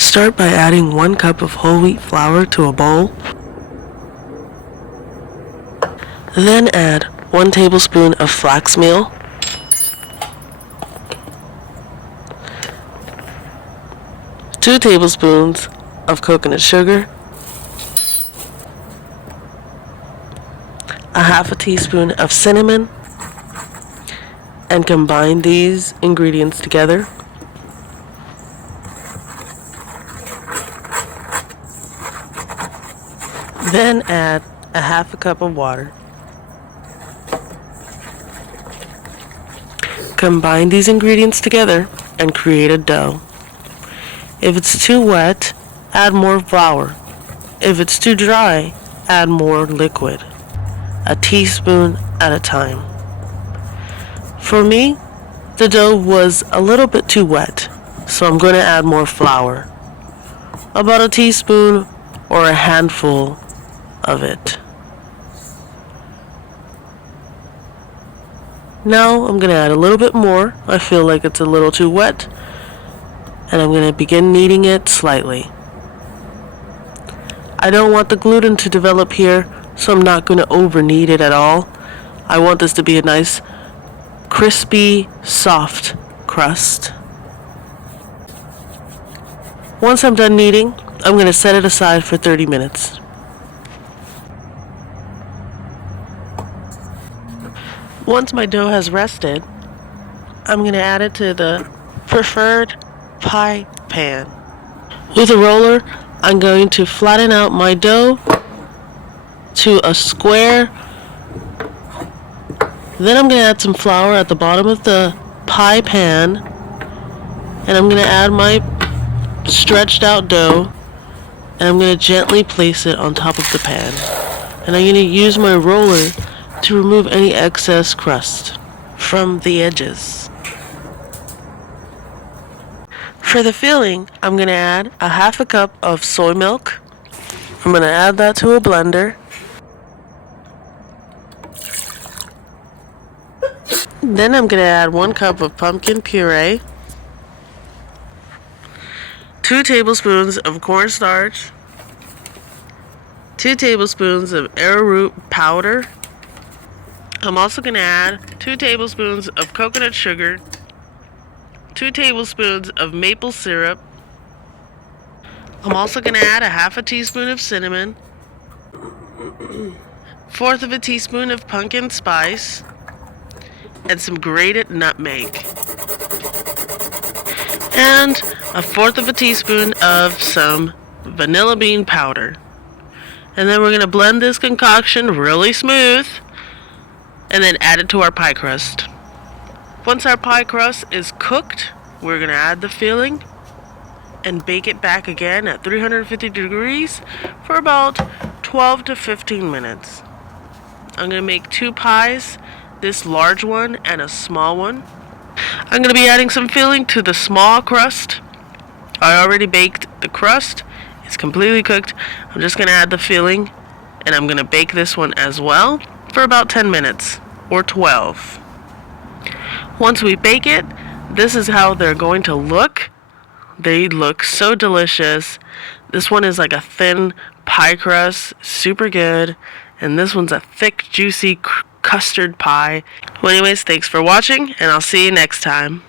Start by adding 1 cup of whole wheat flour to a bowl. Then add 1 tablespoon of flaxmeal, 2 tablespoons of coconut sugar, a half a teaspoon of cinnamon, and combine these ingredients together. Then add a half a cup of water. Combine these ingredients together and create a dough. If it's too wet, add more flour. If it's too dry, add more liquid, a teaspoon at a time. For me, the dough was a little bit too wet, so I'm going to add more flour, about a teaspoon or a handful of it. Now I'm going to add a little bit more. I feel like it's a little too wet, and I'm going to begin kneading it slightly. I don't want the gluten to develop here, so I'm not going to over knead it at all. I want this to be a nice, crispy, soft crust. Once I'm done kneading, I'm going to set it aside for 30 minutes. Once my dough has rested, I'm going to add it to the preferred pie pan. With a roller, I'm going to flatten out my dough to a square. Then I'm going to add some flour at the bottom of the pie pan, and I'm going to add my stretched out dough, and I'm going to gently place it on top of the pan. And I'm going to use my roller to remove any excess crust from the edges. For the filling, I'm going to add a half a cup of soy milk. I'm going to add that to a blender. Then I'm going to add 1 cup of pumpkin puree, 2 tablespoons of cornstarch, 2 tablespoons of arrowroot powder. I'm also going to add 2 tablespoons of coconut sugar, 2 tablespoons of maple syrup. I'm also going to add a half a teaspoon of cinnamon, 1/4 of a teaspoon of pumpkin spice, and some grated nutmeg, and a 1/4 of a teaspoon of some vanilla bean powder. And then we're going to blend this concoction really smooth and then add it to our pie crust. Once our pie crust is cooked, we're going to add the filling and bake it back again at 350 degrees for about 12 to 15 minutes. I'm going to make 2 pies, this large one and a small one. I'm going to be adding some filling to the small crust. I already baked the crust. It's completely cooked. I'm just going to add the filling, and I'm going to bake this one as well for about 10 minutes or 12. Once we bake it, this is how they're going to look. They look so delicious. This one is like a thin pie crust, super good, and this one's a thick, juicy custard pie. Well, anyways, thanks for watching, and I'll see you next time.